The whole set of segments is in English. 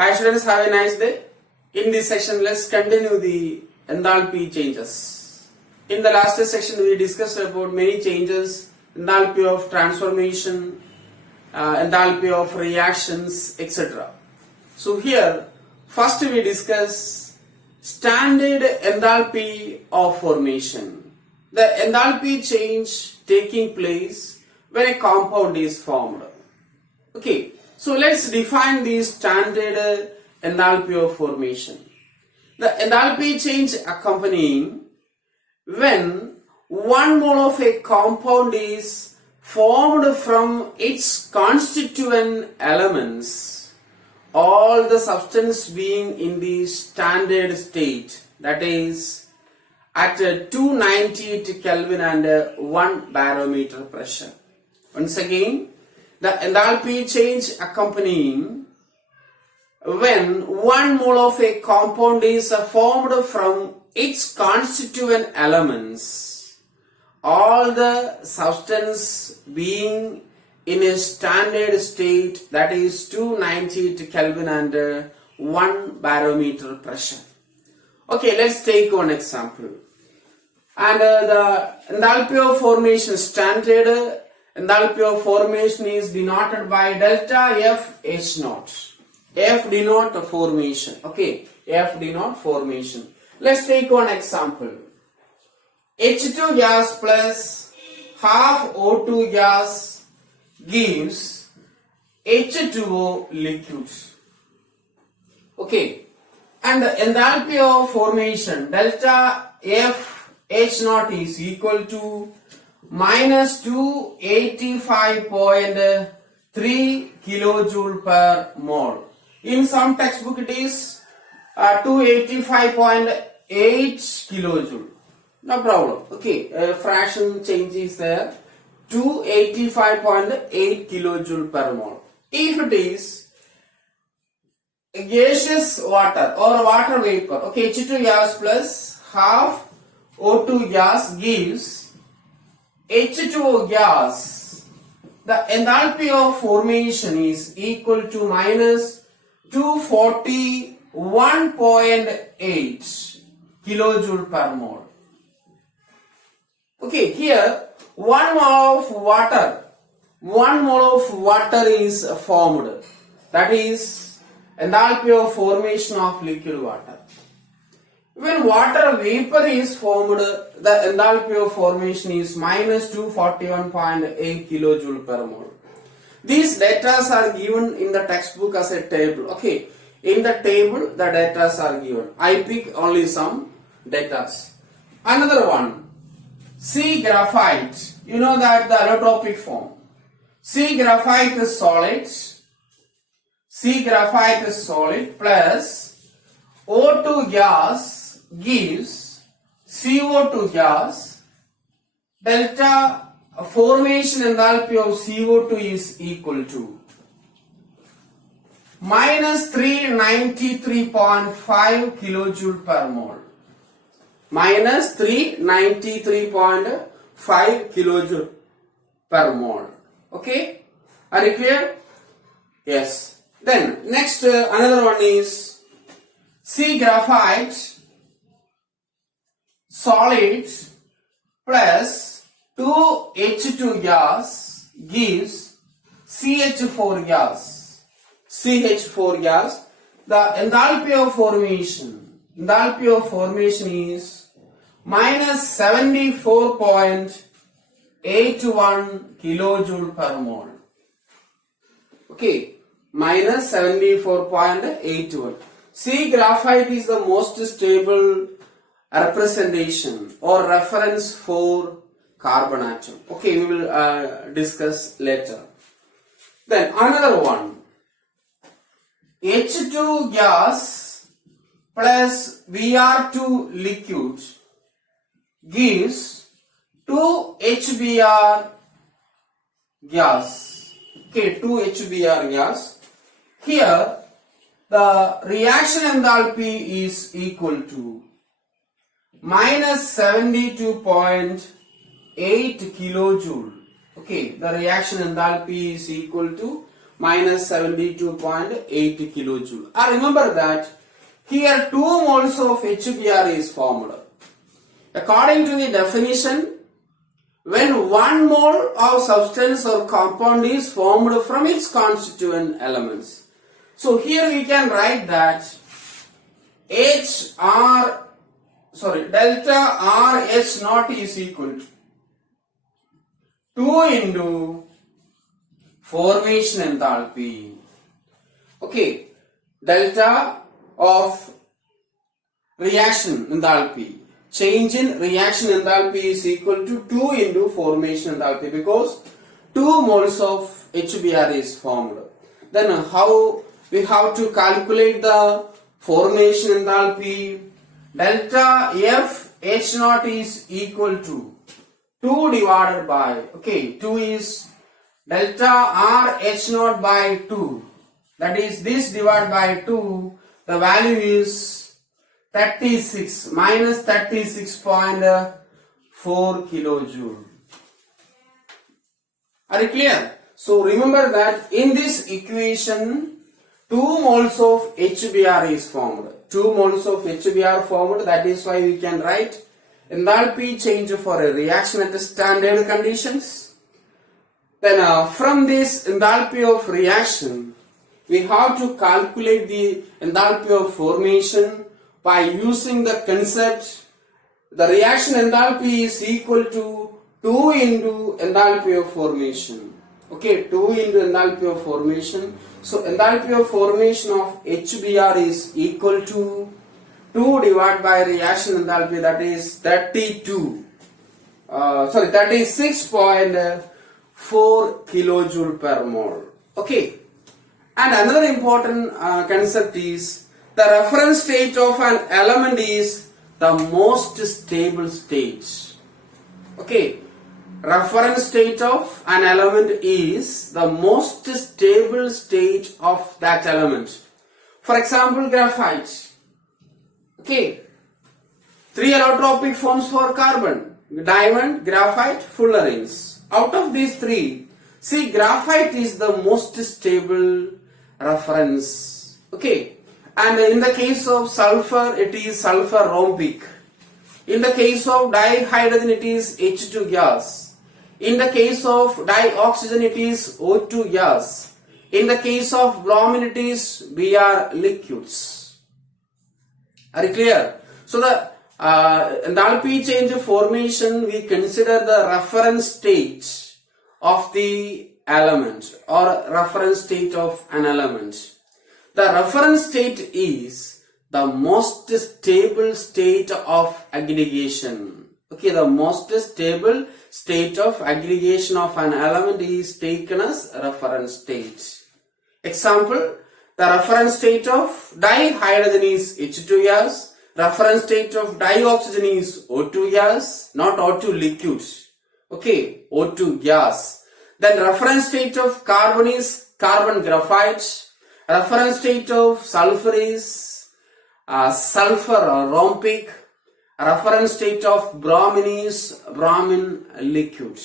Hi students, have a nice day. In this section, let's continue the enthalpy changes. In the last section, we discussed about many changes, enthalpy of transformation, enthalpy of reactions, etc. So here, first we discuss standard enthalpy of formation. The enthalpy change taking place when a compound is formed. Okay, so let's define the standard enthalpy of formation. The enthalpy change accompanying when 1 mole of a compound is formed from its constituent elements, all the substance being in the standard state, that is at 290 Kelvin and 1 barometer pressure. Once again, the enthalpy change accompanying when 1 mole of a compound is formed from its constituent elements, all the substance being in a standard state, that is 290 Kelvin and 1 barometer pressure. Okay, let's take one example. And the enthalpy of formation, standard enthalpy of formation is denoted by delta F H naught. F denote formation. Okay, F denote formation. Let's take one example. H2 gas plus half O2 gas gives H2O liquids. Okay, and the enthalpy of formation delta F H naught is equal to minus 285.3 kilojoule per mole. In some textbook it is 285.8 kilojoule. No problem. Okay, fraction change is there. 285.8 kilojoule per mole. If it is gaseous water or water vapor, okay, H2 gas plus half O2 gas gives H2O gas. The enthalpy of formation is equal to minus 241.8 kilojoule per mole. Okay, here 1 mole of water is formed. That is enthalpy of formation of liquid water. When water vapor is formed, the enthalpy of formation is minus 241.8 kilojoule per mole. These data are given in the textbook as a table. Okay, in the table the data are given. I pick only some data. Another one, C graphite. You know that the allotropic form. C graphite is solid. C graphite is solid plus O2 gas gives CO2 gas. Delta formation enthalpy of CO2 is equal to minus 393.5 kilojoule per mole. Minus 393.5 kilojoule per mole. Okay, are you clear? Yes. Then next another one is C graphite solid plus 2H2 gas gives CH4 gas. CH4 gas. The enthalpy of formation is minus 74.81 kilojoule per mole. Okay, minus 74.81. C graphite is the most stable representation or reference for carbon atom. Okay, we will discuss later. Then another one, H2 gas plus Br2 liquid gives 2 HBr gas. Okay, 2 HBr gas. Here the reaction enthalpy is equal to minus 72.8 kilojoule. Okay, the reaction enthalpy is equal to minus 72.8 kilojoule. Remember that here 2 moles of HBr is formed. According to the definition, when 1 mole of substance or compound is formed from its constituent elements. So here we can write that delta RH naught is equal to 2 into formation enthalpy. Okay, delta of reaction enthalpy, change in reaction enthalpy is equal to 2 into formation enthalpy because 2 moles of HBr is formed. Then how we have to calculate the formation enthalpy? Delta F H naught is equal to 2 divided by, 2 is delta R H naught by 2. That is this divided by 2. The value is 36 minus 36.4 kilojoule. Are you clear? So remember that in this equation 2 moles of HBr is formed. 2 moles of HBr formed. That is why we can write enthalpy change for a reaction at standard conditions. Then from this enthalpy of reaction, we have to calculate the enthalpy of formation by using the concept the reaction enthalpy is equal to 2 into enthalpy of formation. 2 into enthalpy of formation. So enthalpy of formation of HBr is equal to 2 divided by reaction enthalpy, that is 36.4 kilojoule per mole. And another important concept is the reference state of an element is the most stable state. Reference state of an element is the most stable state of that element. For example, graphite. 3 allotropic forms for carbon: diamond, graphite, fullerenes. Out of these 3, see, graphite is the most stable reference. And in the case of sulfur, it is sulfur rhombic. In the case of dihydrogen, it is H2 gas. In the case of dioxygen, it is O2 gas. In the case of bromine, it is Br liquids. Are you clear? So the enthalpy change formation, we consider the reference state of the element or reference state of an element. The reference state is the most stable state of aggregation. The most stable state of aggregation of an element is taken as reference state. Example, the reference state of dihydrogen is H2 gas. Reference state of dioxygen is O2 gas, not O2 liquid. O2 gas. Then reference state of carbon is carbon graphite. Reference state of sulfur is sulfur rhombic. Reference state of bromine is bromine liquid.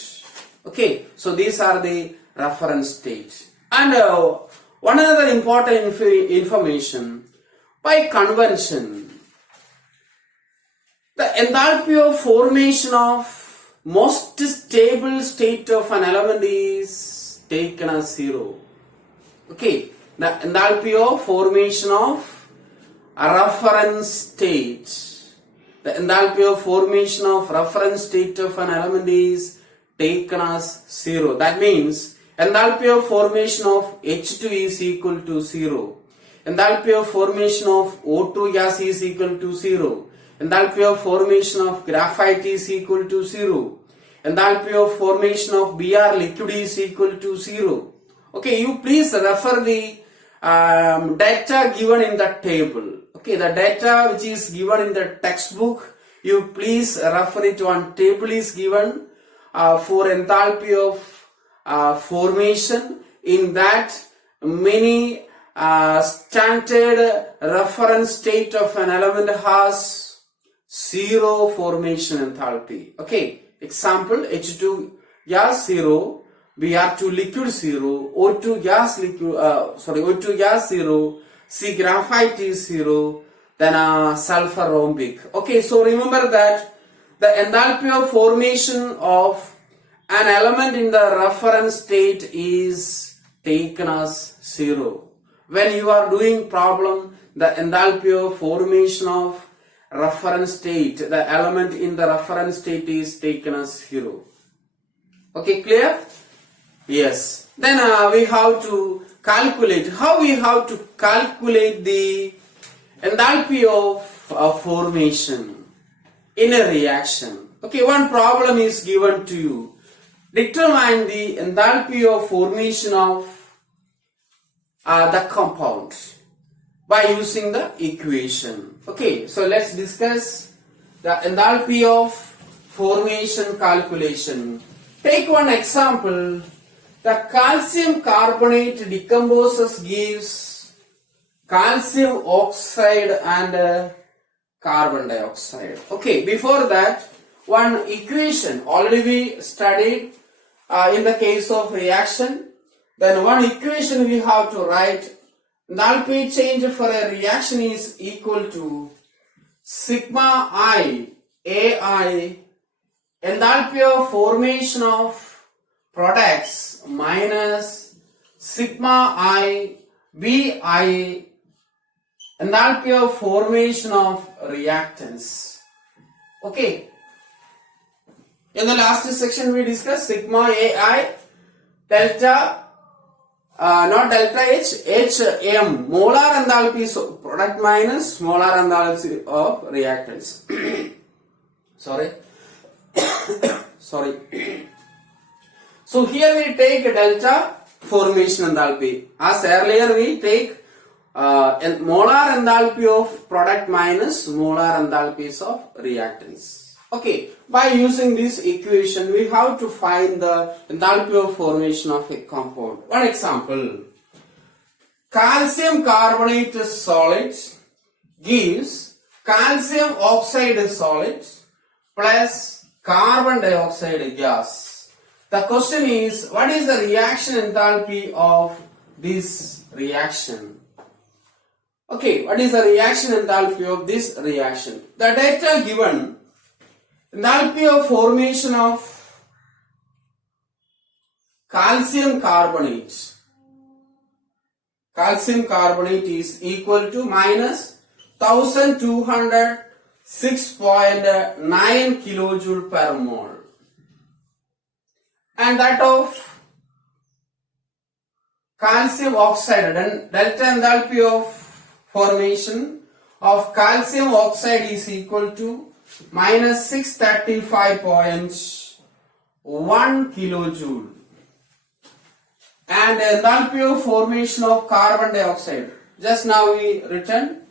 So these are the reference states. And one other important information, by convention, the enthalpy of formation of most stable state of an element is taken as 0. The enthalpy of formation of a reference state. The enthalpy of formation of reference state of an element is taken as 0. That means enthalpy of formation of H2 is equal to 0. Enthalpy of formation of O2 gas is equal to 0. Enthalpy of formation of graphite is equal to 0. Enthalpy of formation of Br liquid is equal to 0. You please refer the data given in the table. The data which is given in the textbook, you please refer it. One table is given for enthalpy of formation. In that, many standard reference state of an element has 0 formation enthalpy. Example, H2 gas 0, Br2 liquid 0, O2 gas liquid, O2 gas 0, C graphite is 0, then sulfur rhombic. Okay, so remember that the enthalpy of formation of an element in the reference state is taken as 0. When you are doing problem, the enthalpy of formation of reference state, the element in the reference state is taken as 0. Okay, clear? Yes. Then we have to calculate. How we have to calculate the enthalpy of formation in a reaction? Okay, one problem is given to you. Determine the enthalpy of formation of the compound by using the equation. Okay, so let's discuss the enthalpy of formation calculation. Take one example. The calcium carbonate decomposes, gives calcium oxide and carbon dioxide. Okay, before that, one equation already we studied in the case of reaction. Then one equation we have to write. Enthalpy change for a reaction is equal to sigma I AI enthalpy of formation of products minus sigma I BI enthalpy of formation of reactants. Okay. In the last section we discussed sigma AI delta not delta H, HM, molar enthalpies of product minus molar enthalpy of reactants. Sorry. So here we take delta formation enthalpy. As earlier we take molar enthalpy of product minus molar enthalpies of reactants. Okay, by using this equation, we have to find the enthalpy of formation of a compound. One example, calcium carbonate solid gives calcium oxide solid plus carbon dioxide gas. The question is, what is the reaction enthalpy of this reaction? Okay, what is the reaction enthalpy of this reaction? The data given. Enthalpy of formation of calcium carbonate. Calcium carbonate is equal to minus 1206.9 kilojoule per mole. And that of calcium oxide, and delta enthalpy of formation of calcium oxide is equal to minus 635.1 kilojoule, and enthalpy of formation of carbon dioxide, just now we written,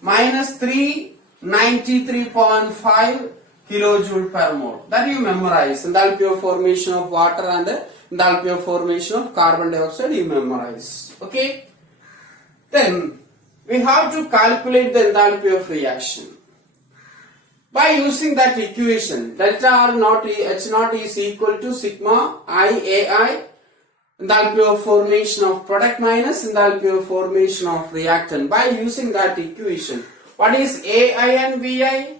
minus 393.5 kilojoule per mole. That you memorize. Enthalpy of formation of water and the enthalpy of formation of carbon dioxide you memorize. Okay. Then we have to calculate the enthalpy of reaction. By using that equation, delta R naught H naught is equal to sigma I AI, enthalpy of formation of product minus enthalpy of formation of reactant. By using that equation, what is AI and BI?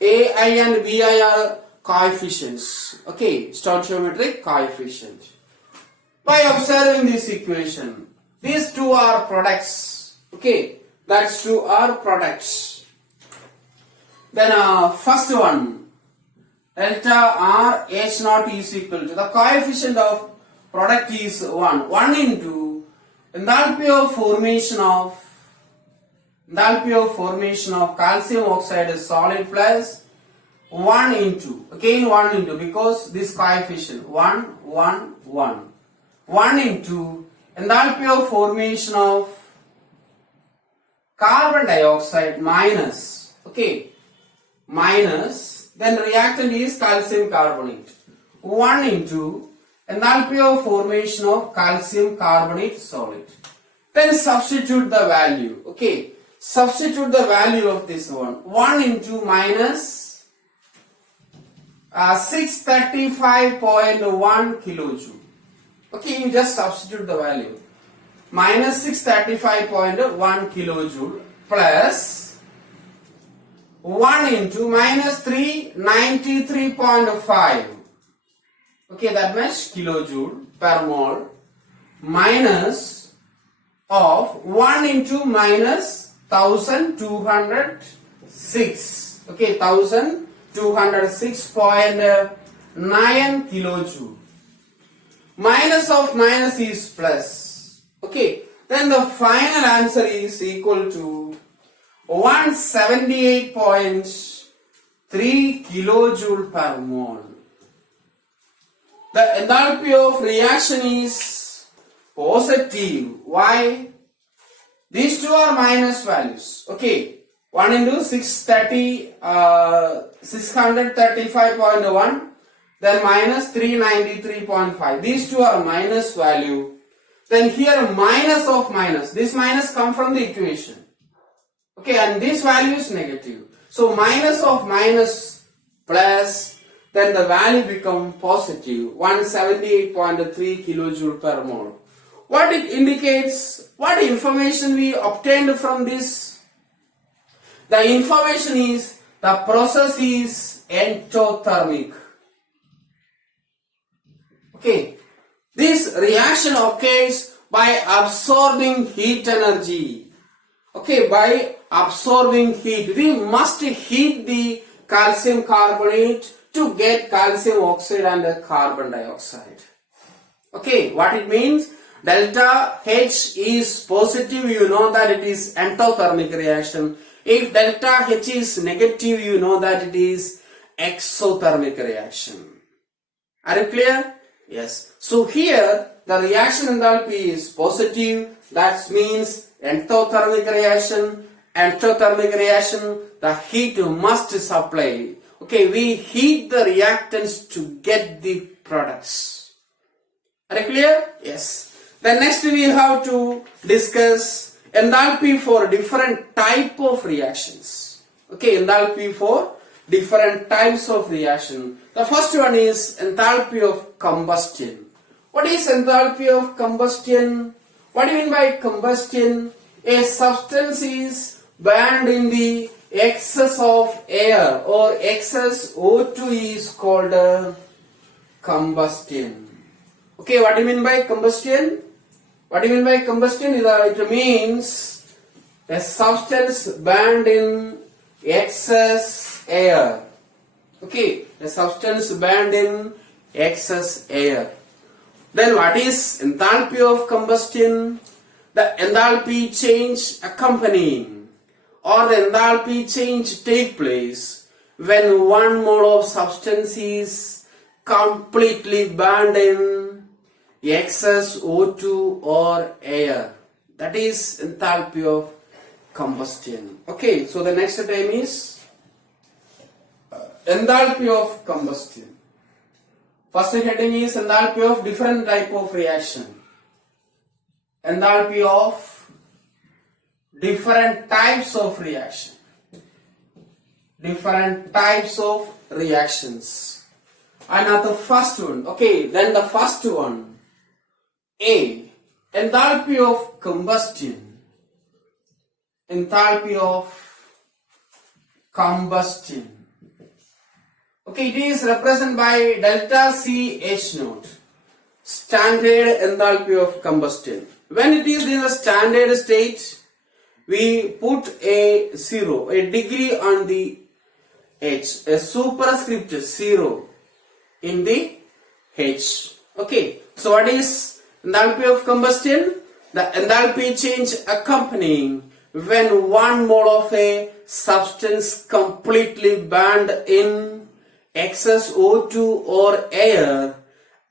AI and BI are coefficients. Okay, stoichiometric coefficient. By observing this equation, these two are products. Okay, that's two are products. Then first one, delta R H naught is equal to, the coefficient of product is 1. 1 into enthalpy of formation of calcium oxide is solid plus 1 into, again 1 into, because this coefficient 1, 1, 1. 1 into enthalpy of formation of carbon dioxide minus, okay, minus, then reactant is calcium carbonate, 1 into enthalpy of formation of calcium carbonate solid. Then substitute the value, okay, substitute the value of this one, 1 into minus 635.1 kilojoule, Okay, you just substitute the value. Minus 635.1 kilojoule plus 1 into minus 393.5. Okay, that much kilojoule per mole minus of 1 into minus 1206. Okay, 1206.9 kilojoule. Minus of minus is plus. Okay, then the final answer is equal to 178.3 kilojoule per mole. The enthalpy of reaction is positive. Why? These two are minus values. Okay, 1 into 635.1, then minus 393.5. These two are minus value. Then here minus of minus. This minus come from the equation. Okay, and this value is negative. So minus of minus plus, then the value become positive, 178.3 kilojoule per mole. What it indicates, what information we obtained from this? The information is the process is endothermic. Okay, this reaction occurs by absorbing heat energy. Okay, by absorbing heat, we must heat the calcium carbonate to get calcium oxide and carbon dioxide. Okay, what it means? Delta H is positive, you know that it is endothermic reaction. If delta H is negative, you know that it is exothermic reaction. Are you clear? Yes. So here the reaction enthalpy is positive. That means endothermic reaction. Endothermic reaction, the heat must supply. Okay, we heat the reactants to get the products. Are you clear? Yes. Then next we have to discuss enthalpy for different type of reactions. Okay, enthalpy for different types of reaction. The first one is enthalpy of combustion. What is enthalpy of combustion? What do you mean by combustion? A substance is burned in the excess of air or excess O2 is called combustion. Okay, what do you mean by combustion? What do you mean by combustion? It means a substance burned in excess air. Okay, a substance burned in excess air. Then what is enthalpy of combustion? The enthalpy change accompanying or the enthalpy change take place when one mole of substance is completely burned in excess O2 or air. That is enthalpy of combustion. Okay, so the next term is enthalpy of combustion. First heading is enthalpy of different type of reaction. Enthalpy of different types of reaction. Different types of reactions. And now the first one. Okay, then the first one. A. Enthalpy of combustion. Enthalpy of combustion. Okay, it is represented by delta C H naught. Standard enthalpy of combustion. When it is in a standard state, we put a 0, a degree on the H, a superscript 0 in the H. Okay, so what is enthalpy of combustion? The enthalpy change accompanying when one mole of a substance completely burned in excess O2 or air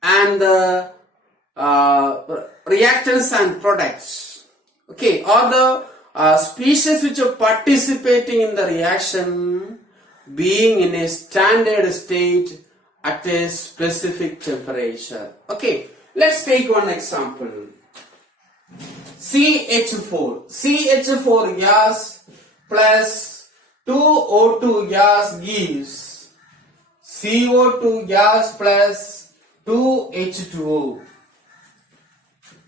and the reactants and products, okay, or the species which are participating in the reaction being in a standard state at a specific temperature. Okay, let's take one example. CH4. CH4 gas plus 2O2 gas gives CO2 gas plus 2H2O.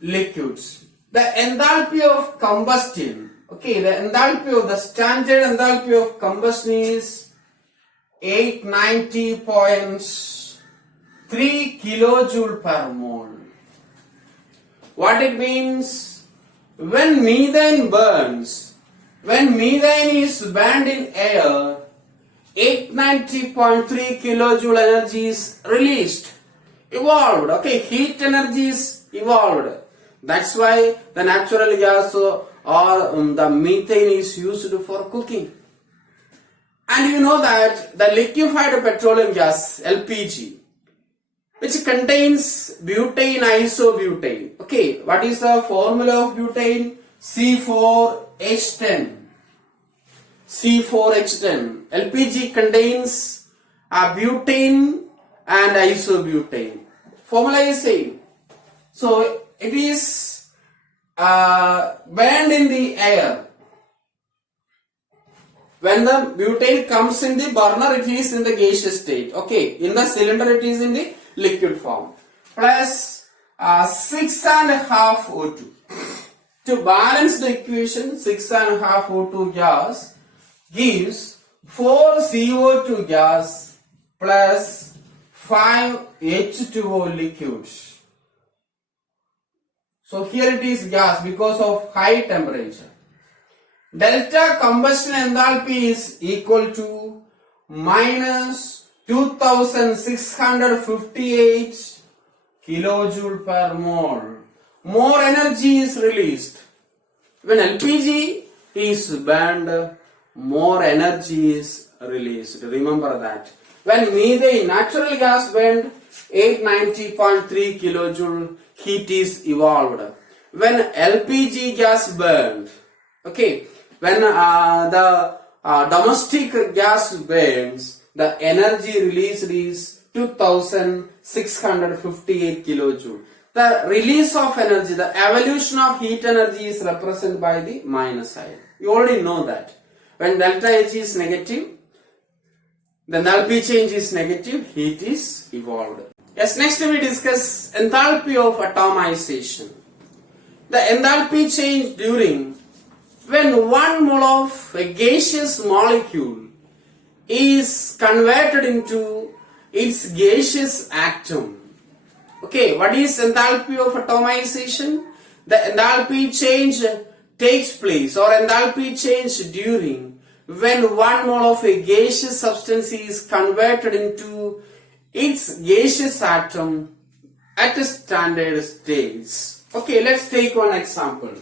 liquids. The enthalpy of combustion, okay, the standard enthalpy of combustion is 890.3 kilojoule per mole. What it means? When methane is burned in air, 890.3 kilojoule energy is released, evolved, okay, heat energy is evolved. That's why the natural gas or the methane is used for cooking. And you know that the liquefied petroleum gas, LPG, which contains butane isobutane. Okay, what is the formula of butane? C4H10. C4H10. LPG contains butane and isobutane. Formula is same. So it is burned in the air. When the butane comes in the burner, it is in the gaseous state. Okay, in the cylinder, it is in the liquid form. Plus 6.5 O2. To balance the equation, 6.5 O2 gas gives 4 CO2 gas plus 5 H2O liquids. So here it is gas because of high temperature. Delta combustion enthalpy is equal to minus 2658 kilojoule per mole. More energy is released. When LPG is burned, more energy is released. Remember that. When methane, natural gas burned, 890.3 kilojoule heat is evolved. When LPG gas burned, okay, when the domestic gas burns, the energy released is 2658 kilojoule. The release of energy, the evolution of heat energy is represented by the minus sign. You already know that. When delta H is negative, the enthalpy change is negative, heat is evolved. Yes, next we discuss enthalpy of atomization. The enthalpy change during when 1 mole of a gaseous molecule is converted into its gaseous atom. Okay, what is enthalpy of atomization? The enthalpy change takes place, or enthalpy change during when 1 mole of a gaseous substance is converted into its gaseous atom at standard states. Okay, let's take one example.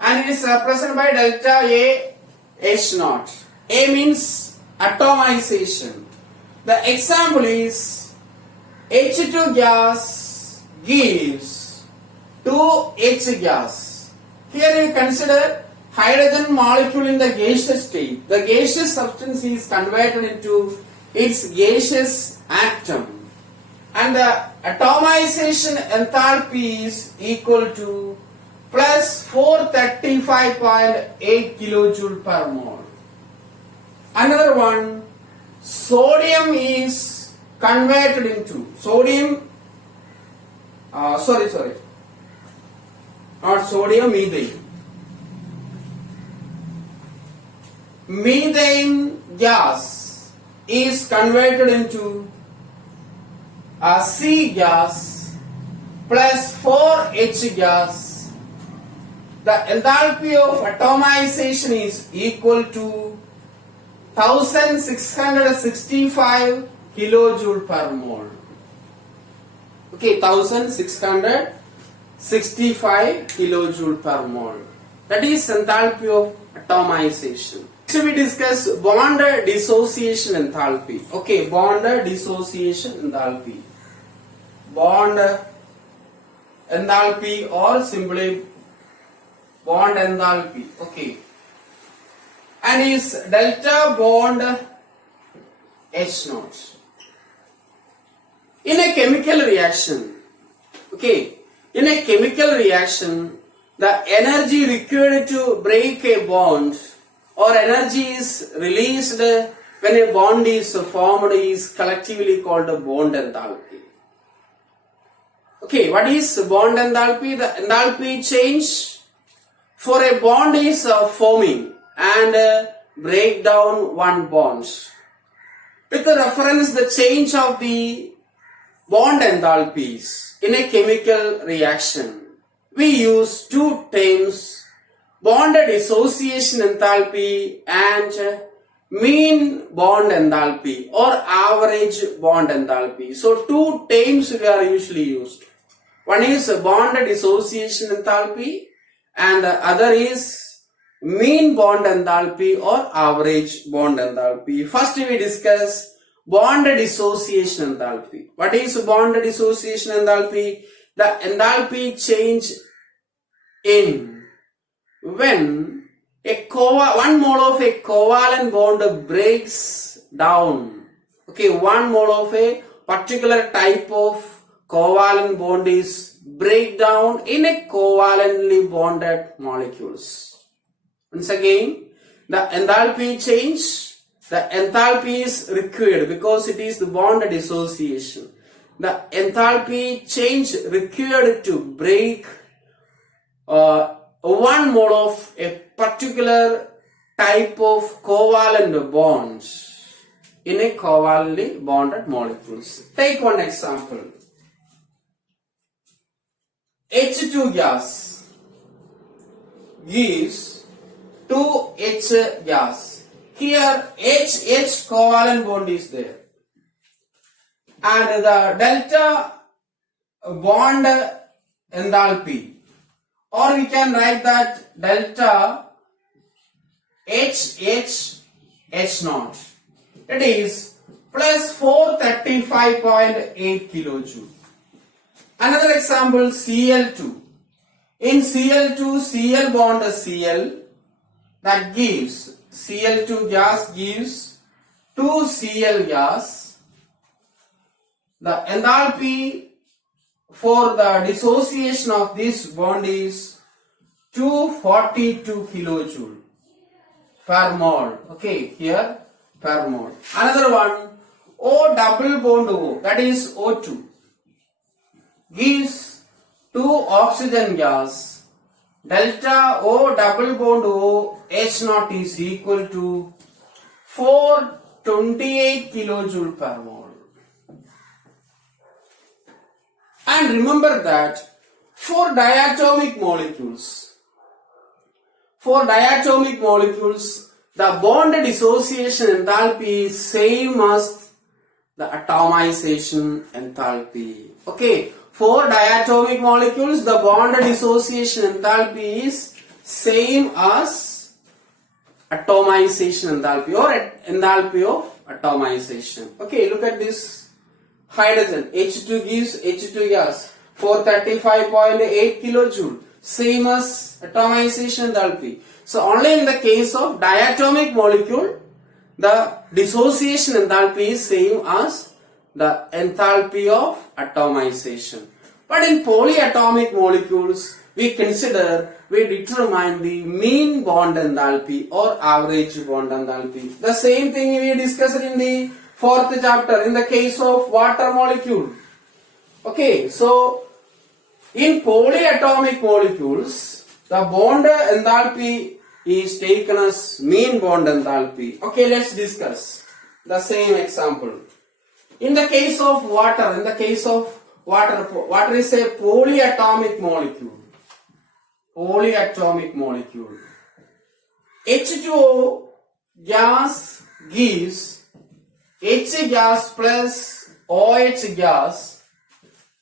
And it is represented by delta A H naught. A means atomization. The example is H2 gas gives 2H gas. Here you consider hydrogen molecule in the gaseous state. The gaseous substance is converted into its gaseous atom. And the atomization enthalpy is equal to plus 435.8 kilojoule per mole. Another one, sodium is converted into not sodium, methane. Methane gas is converted into C gas plus 4H gas. The enthalpy of atomization is equal to 1665 kilojoule per mole. Okay, 1665 kilojoule per mole. That is enthalpy of atomization. Next we discuss bond dissociation enthalpy. Okay, bond dissociation enthalpy. Bond enthalpy or simply bond enthalpy. Okay. And is delta bond H naught. In a chemical reaction, okay, in a chemical reaction, the energy required to break a bond or energy is released when a bond is formed is collectively called a bond enthalpy. Okay, what is bond enthalpy? The enthalpy change for a bond is forming and break down one bond. With the reference the change of the bond enthalpies in a chemical reaction, we use two terms, bond dissociation enthalpy and mean bond enthalpy or average bond enthalpy. So two terms we are usually used. One is bond dissociation enthalpy and the other is mean bond enthalpy or average bond enthalpy. First we discuss bond dissociation enthalpy. What is bond dissociation enthalpy? The enthalpy change in when one mole of a covalent bond breaks down. Okay, one mole of a particular type of covalent bond is break down in a covalently bonded molecules. Once again, the enthalpy change, the enthalpy is required because it is the bond dissociation. The enthalpy change required to break one mole of a particular type of covalent bonds in a covalently bonded molecules. Take one example. H2 gas gives 2H gas. Here H covalent bond is there. And the delta bond enthalpy, or we can write that delta H naught. It is plus 435.8 kilojoule. Another example, Cl2. In Cl2, Cl bond Cl, that gives Cl2 gas gives 2Cl gas. The enthalpy for the dissociation of this bond is 242 kilojoule per mole. Okay, here per mole. Another one, O double bond O, that is O2, gives 2 oxygen gas. Delta O double bond O H naught is equal to 428 kilojoule per mole. And remember that for diatomic molecules, the bond dissociation enthalpy is same as the atomization enthalpy. Okay, for diatomic molecules, the bond dissociation enthalpy is same as atomization enthalpy or enthalpy of atomization. Okay, look at this. Hydrogen H2 gives H2 gas 435.8 kilojoule, same as atomization enthalpy. So only in the case of diatomic molecule, the dissociation enthalpy is same as the enthalpy of atomization. But in polyatomic molecules, we determine the mean bond enthalpy or average bond enthalpy. The same thing we discussed in the fourth chapter in the case of water molecule. Okay, so in polyatomic molecules, the bond enthalpy is taken as mean bond enthalpy. Okay, let's discuss the same example. In the case of water, water is a polyatomic molecule. H2O gas gives H gas plus OH gas,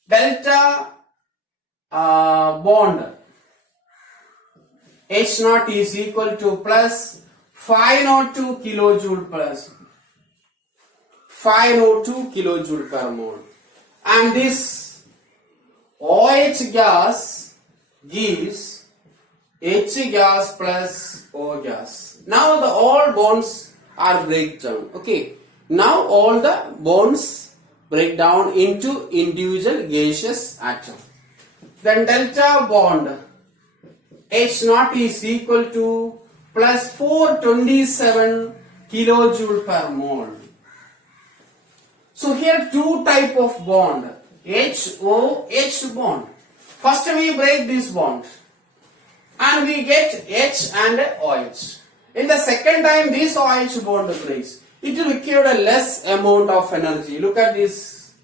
delta bond H naught is equal to plus 502 kilojoule per mole, and this OH gas gives H gas plus O gas. Now all bonds are break down. Okay. Now all the bonds break down into individual gaseous atom. Then delta bond H naught is equal to plus 427 kilojoule per mole. So here two type of bond. HOH bond. First we break this bond and we get H and OH. In the second time this OH bond breaks, it will require a less amount of energy. Look at this.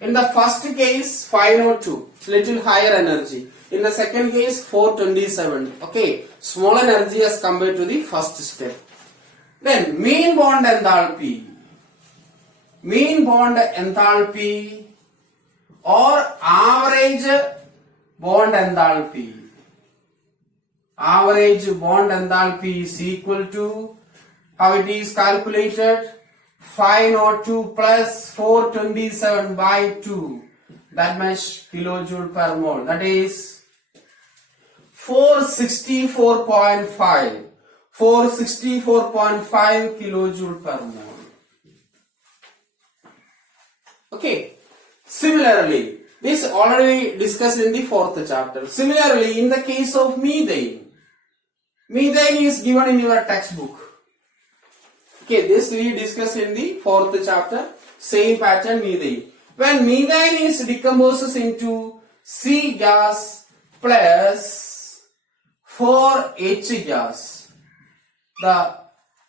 In the first case 502, it's little higher energy. In the second case 427. Okay, small energy as compared to the first step. Then mean bond enthalpy. Mean bond enthalpy or average bond enthalpy. Average bond enthalpy is equal to, how it is calculated? 502 plus 427 by 2. That much kilojoule per mole. That is 464.5. 464.5 kilojoule per mole. Okay. Similarly, this already discussed in the 4th chapter. Similarly, in the case of methane, methane is given in your textbook. Okay, this we discussed in the 4th chapter. Same pattern, methane. When methane is decomposed into C gas plus 4H gas, the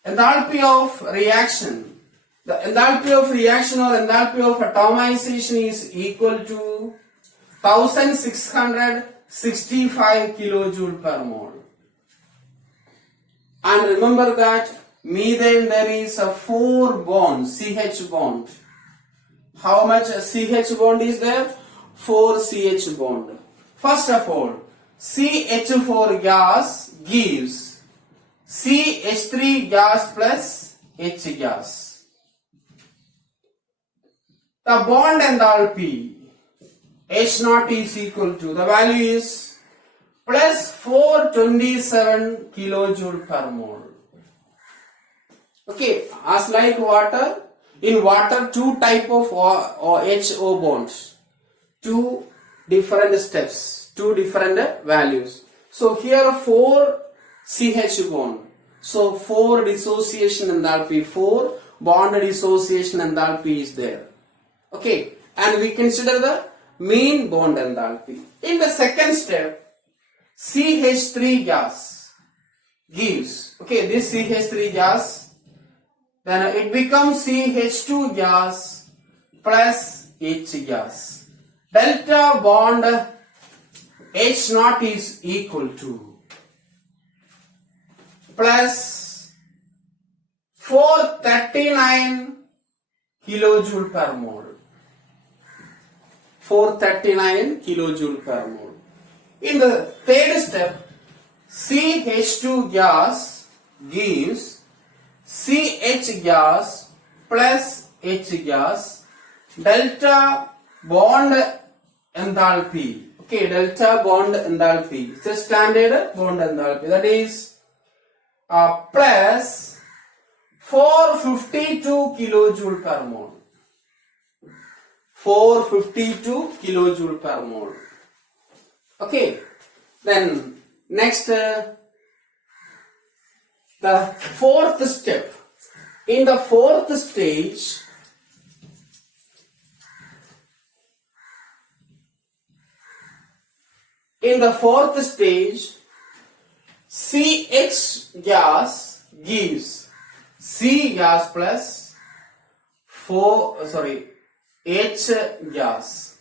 enthalpy of reaction, or enthalpy of atomization is equal to 1665 kilojoule per mole. And remember that methane there is a 4 bond, CH bond. How much CH bond is there? 4 CH bond. First of all, CH4 gas gives CH3 gas plus H gas. The bond enthalpy H0 is equal to, the value is plus 427 kilojoule per mole. Okay, as like water, in water two type of HO bonds, two different steps, two different values. So here 4 CH bond, so 4 dissociation enthalpy, 4 bond dissociation enthalpy is there. Okay, and we consider the mean bond enthalpy. In the second step, CH3 gas gives, okay, this CH3 gas, then it becomes CH2 gas plus H gas. Delta bond H0 is equal to plus 439 kilojoule per mole. 439 kilojoule per mole. In the third step, CH2 gas gives CH gas plus H gas. Delta bond enthalpy. Okay, delta bond enthalpy. It's a standard bond enthalpy. That is plus 452 kilojoule per mole. 452 kilojoule per mole. Okay, then next the fourth step. In the fourth stage, CH gas gives C gas plus H gas.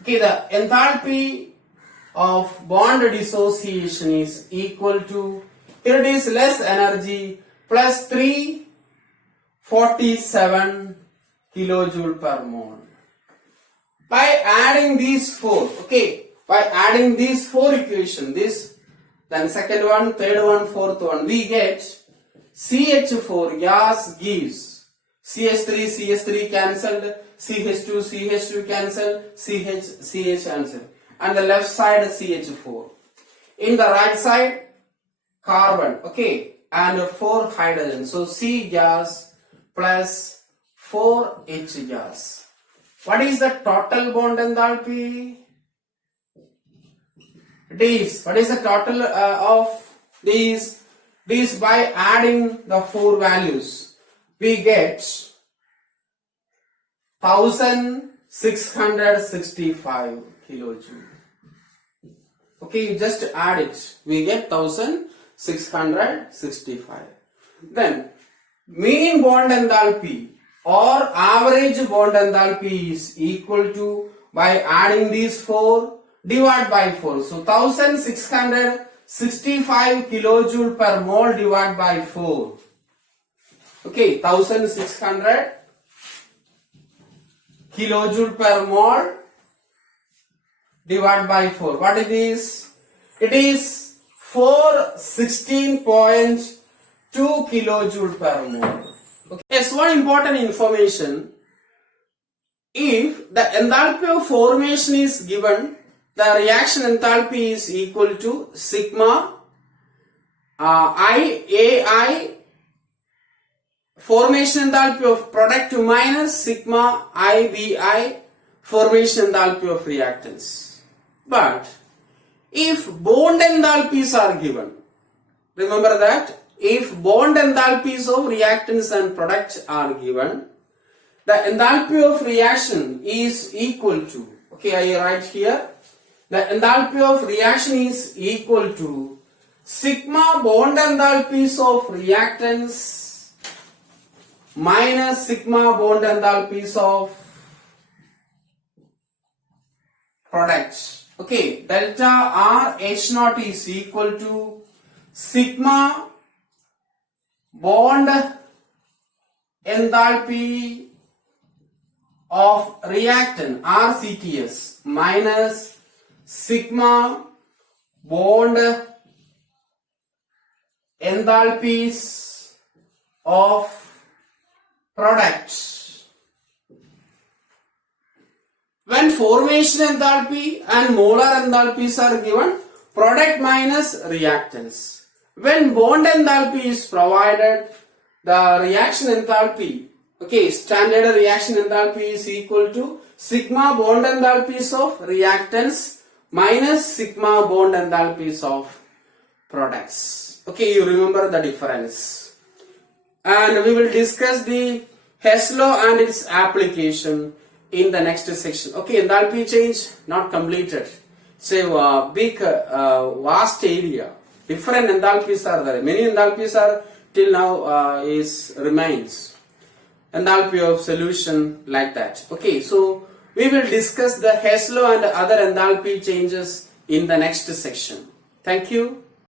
Okay, the enthalpy of bond dissociation is equal to, here it is less energy, plus 347 kilojoule per mole. By adding these four, okay, by adding these four equations, this, then second one, third one, fourth one, we get CH4 gas gives CH3 cancelled, CH2 cancelled, CH cancelled, and the left side CH4. In the right side, carbon, okay, and 4 hydrogen. So C gas plus 4H gas. What is the total bond enthalpy? What is the total of these? These by adding the four values, we get 1000 1665 kilojoule. Okay, you just add it. We get 1665. Then mean bond enthalpy or average bond enthalpy is equal to, by adding these 4, divide by 4. So 1665 kilojoule per mole divided by 4. Okay, 1600 kilojoule per mole divided by 4. What it is? It is 416.2 kilojoule per mole. Okay. Yes, one important information. If the enthalpy of formation is given, the reaction enthalpy is equal to sigma I formation enthalpy of product minus sigma IBI formation enthalpy of reactants. But if bond enthalpies are given, remember that if bond enthalpies of reactants and products are given, the enthalpy of reaction is equal to, okay, I write here, the enthalpy of reaction is equal to sigma bond enthalpies of reactants minus sigma bond enthalpies of products. Okay, delta R H naught is equal to sigma bond enthalpy of reactant RCTS minus sigma bond enthalpies of products. When formation enthalpy and molar enthalpies are given, product minus reactants. When bond enthalpy is provided, the reaction enthalpy, okay, standard reaction enthalpy is equal to sigma bond enthalpies of reactants minus sigma bond enthalpies of products. Okay, you remember the difference. And we will discuss the Hess law and its application in the next section. Okay, enthalpy change not completed. It's a big, vast area. Different enthalpies are there. Many enthalpies are till now remains. Enthalpy of solution like that. Okay, so we will discuss the Hess law and other enthalpy changes in the next section. Thank you.